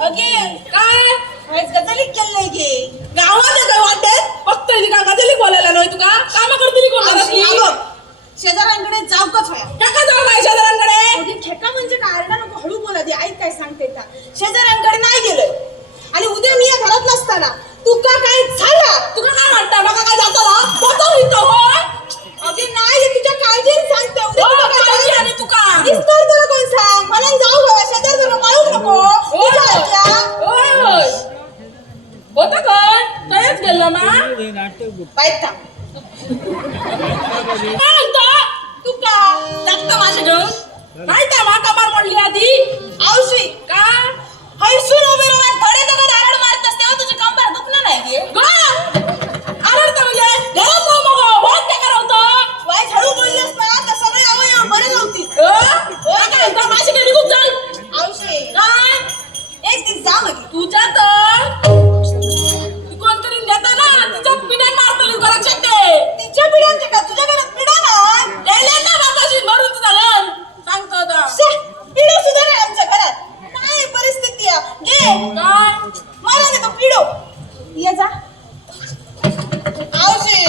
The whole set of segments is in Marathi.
अगे काय गजलीक केलंय गे गावात काय वाटत फक्त का गजलीक बोलायला नाही तुका काम करतली कोण शेजाऱ्यांकडे जाऊकच होया ठेका जाऊ काय शेजाऱ्यांकडे ठेका म्हणजे काय ना नको हळू बोला दे ऐक काय सांगते का शेजाऱ्यांकडे नाही गेलोय आणि उद्या मी या घरात नसताना तुका काय झाला तुका काय वाटतं बघा काय जाताला पोतो इथं हो अगे नाही तुझ्या काळजीने सांगते उद्या तुका काय काळजी आणि तुका इस्तर तुला कोण सांग मला जाऊ बाबा शेजार जरा मारू नको होय होय होता काय कायच गेला मा पायत थांब तुका जागता माझ्या घेऊन नाही त्या मा कमार पडली आधी आवशी का हैसून उभे राहून थोडे दगड आरड मारत असते तेव्हा तुझी कंबर दुखणार नाही गे आरड तर म्हणजे घरात जाऊ मग बहुत काय करवतं वाय झाडू बोललीस ना तर सगळे अवयव बरे नव्हती काय माझी गेली खूप जाईल आवशी काय एक दिवस जा मग तुझ्या तर कोणतरी नेता ना तिच्या पिढ्यात मारतली घरात शकते तिच्या पिढ्यात का तुझ्या घरात पिढा नाही गेले ना बाबाजी मरून झालं सांगतो आता पिढो सुद्धा नाही आमच्या घरात काय परिस्थिती आहे घे काय मला दे तो पिढो ये जा आवशे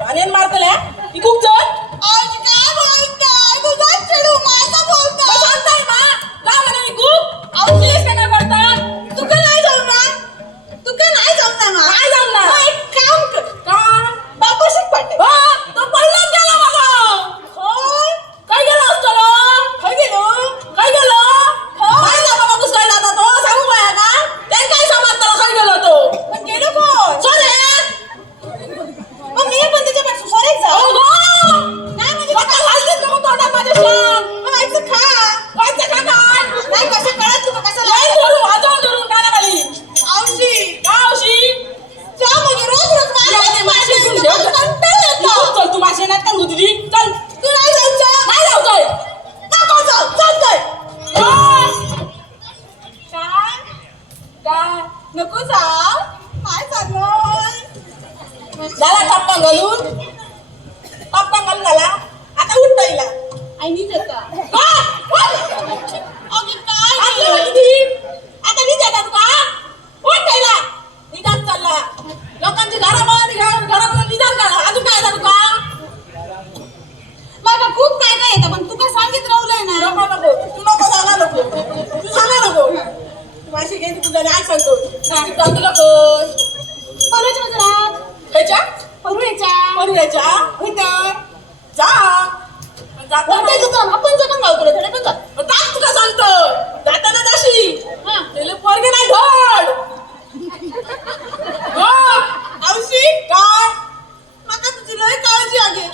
पाण्यान मारतल्या ही खूप जण आवशे काय बोलताय तुझा चढू माझा बोलता सांगताय मा का म्हणे मी खूप आवशे काय करतात तू का नाही जाऊ ना तू का नाही जाऊ ना मा काय जाऊ ना एक काम कर का बापाशी पाटे हो तो पडला गेला बाबा होय काय गेला असतो काय गेलो काय गेलो काय झाला बाबा कुस काय जाता तो सांगू काय का ते काय समजता काय गेलो तो पण गेलो कोण सोरे मग मी पण त्याच्या पाठी सोरे जा नाही म्हणजे काय घालतेस नको तोंडात माझ्या शान व्हायचं खा नाही कसं कळत तुला कसं लय धरून वाजवून धरून कानाखाली आवशी जा म्हणजे रोज माशी घेऊन ठेव कंटाळ येतो चल तू माशी नाही का गुदली चल तू नाही जायचं नाही जायचंय नको जाऊ चालतंय काय नको जाऊ काय चाललंय झाला टप्पा घालून झाला आता उठ पहिला आई नी जाता अगं काय आता नी जातात का उठ पहिला निदान चालला लोकांची घरामध्ये निदान काढा अजून काय झालं का मला खूप काय काय येतं पण तू काय सांगित राहूलंय ना नको तू नको सांगा नको माझी गेली तुला नाही सांगतो सांगतो नको परवाच्या बाजारात ह्याच्या परुयाच्या होतं जा जाता दुकान आपण जगन गावतो थोडे पण जा ताक तुका सांगतो जाताना जाशी त्याला पोरगे नाही धड हो आवशी काय माका तुझी लय काळजी आगे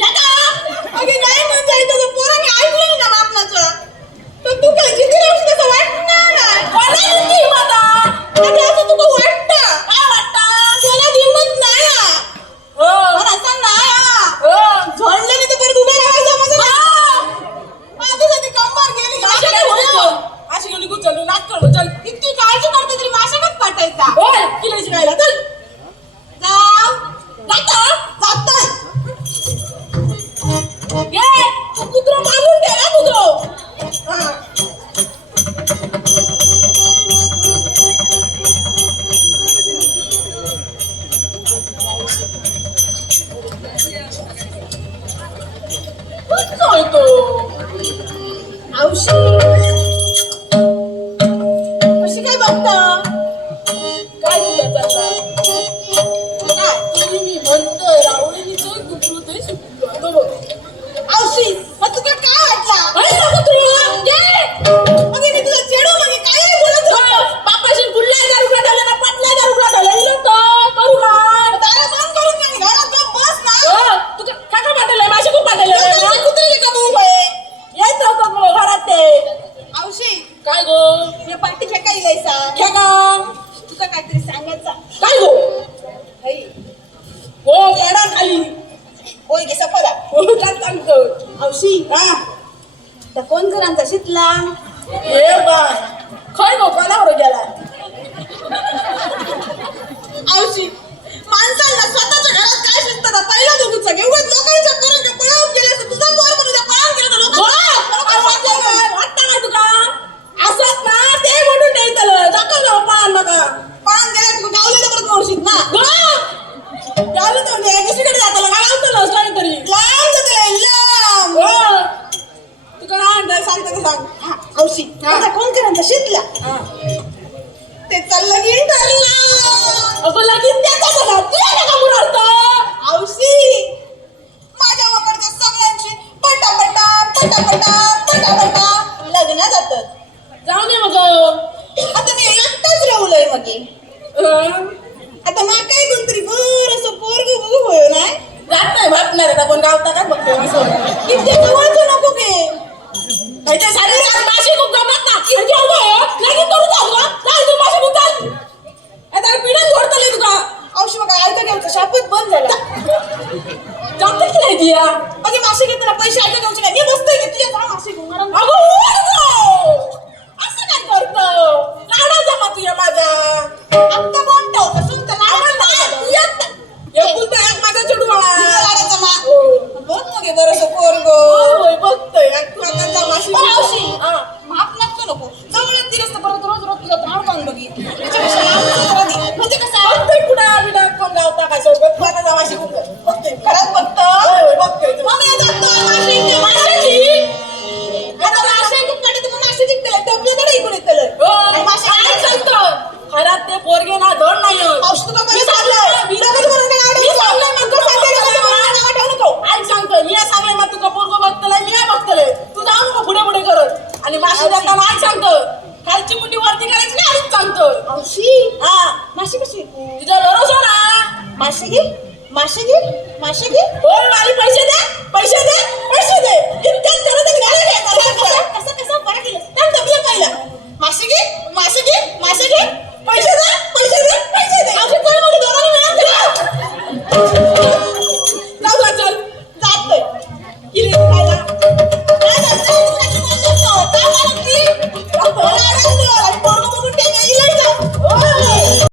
अगे नाही म्हणजे इथं पोराने ऐकलं ना बापनाचं तर तू काय किती राहूस कसं वाटणार नाही कोणाला ती मला आणि असं तुका वाटतं काय वाटतं त्याला हिंमत नाही हो असं नाही झोडले नाही तर परत उभे राहायचं माझ्यासाठी कंबर गेली अशी गेली कुठं चल नाच कर चल इतकी काळजी करते तरी माशाकच पाठायचा होय किलोची खायला चल जाऊ जातोय ये तू कुत्रो मागून ठेवा कुत्रो तो औषध कशी काय बघता काय बोलता काय मी म्हणतोय रावळीनी तो कुत्रू ते शिकलो बघ औषध मग तुला काय वाटला कुत्रू मग मी तुला चेडू मग काय बोलत बापाशी गुल्ल्या 1000 रुपये ठेवले ना 5000 रुपये ठेवले तो करू का दारा बंद करून नाही घरात गप बस ना तू काका पाठवलंय माझी खूप पाठवलंय कुत्री का तू येत राहतो घरात ते औषी काय गो मी पाठी खेकायलायसा खेका तुका काहीतरी सांगायचा काय गो हो येडा खाली होय गे सपला हो काय सांगतो औषी त्या कोण जणांचा शितला ए बाय खय गो कोणावर गेला औषी माणसाला स्वतःच्या घरात काय शिस्त ना पहिला बघूच एवढं लोकांच्या करून पळून गेले असं तुझा पोर म्हणून पळून गेला तर लोक वाटतं ना तुका असंच ना ते म्हणून नाही माझा कोणकरांचा शितला ते चाललं की ठरला अगं लगीन त्याचा बघा तुला नका मुरडतं औशी माझ्या वकडच्या सगळ्यांची पटापटा लग्न जातात. जाऊ दे मग आता मी एकटाच राहुलय मग आता मा काय कोणतरी बरं पोरग बघू होय नाही जात नाही भापणार आहे आपण गावता का बघतो किती जवळचं नको के त्याच्या सारे चार माशी खूप गमत ना म्हणजे अगं लगीन करू जाऊ का चाल तू माशी खूप चाल आता पिढ्यात जोडतले तुका औषध बघा ऐका घ्यायचं शापच बंद झाला जमतं की नाही दिया अगे मासे घेताना पैसे ऐका घ्यायचे नाही मी बसतोय की तुझ्या जा मासे घेऊन मला अगं ओरडो! असं काय करतो लाडा जमा तुझ्या माझा आत्ता मोठा होता सुनता लाडा एकुलता एक माझा चढू लाडाचा मा हो बघ मग बरं पोरग होय बघतोय तू आता जा माशी औषी हा माफ नसतो नको जवळच दिलंस तर परत रोज रोज तुझा त्राण काढून बघी त्याच्यापेक्षा लांबच जरा दे. म्हणजे कसं आहे बघतोय कुठं विना कोण गावता काय सोबत तू आता जा माशी बघतोय खरंच बघतो होय बघतोय मग मी जातो मासे घेऊन. माशाची आता मासे घेऊन काढे तुम्ही मासे जिंकले टोपल्याकडे इकडे येतलं आणि मासे काय सांगतो घरात ते पोरगे ना धड नाही औषध तुला कसं सांगलं लोकांचं म्हणून काय आवडत मी सांगलंय मग तो सांगते तुला नाव ठेवू नको आई सांगतो मी सांगले मग तुका पोरगो बघतलंय मी बघतलंय तू जाऊ नको पुढे पुढे करत आणि माशी देताना आई सांगतो खालची मुठी वरती करायची ना आधीच सांगतो औषी हा मासे कशी तुझा भरोसा ना मासे घे मासे घे मासे घे बोल वाली पैसे दे पैसे दे पैसे दे इतकं करत कसं बरं केलं थांब दबिया पहिला मासे घे मासे घे मासे घे पैसे दे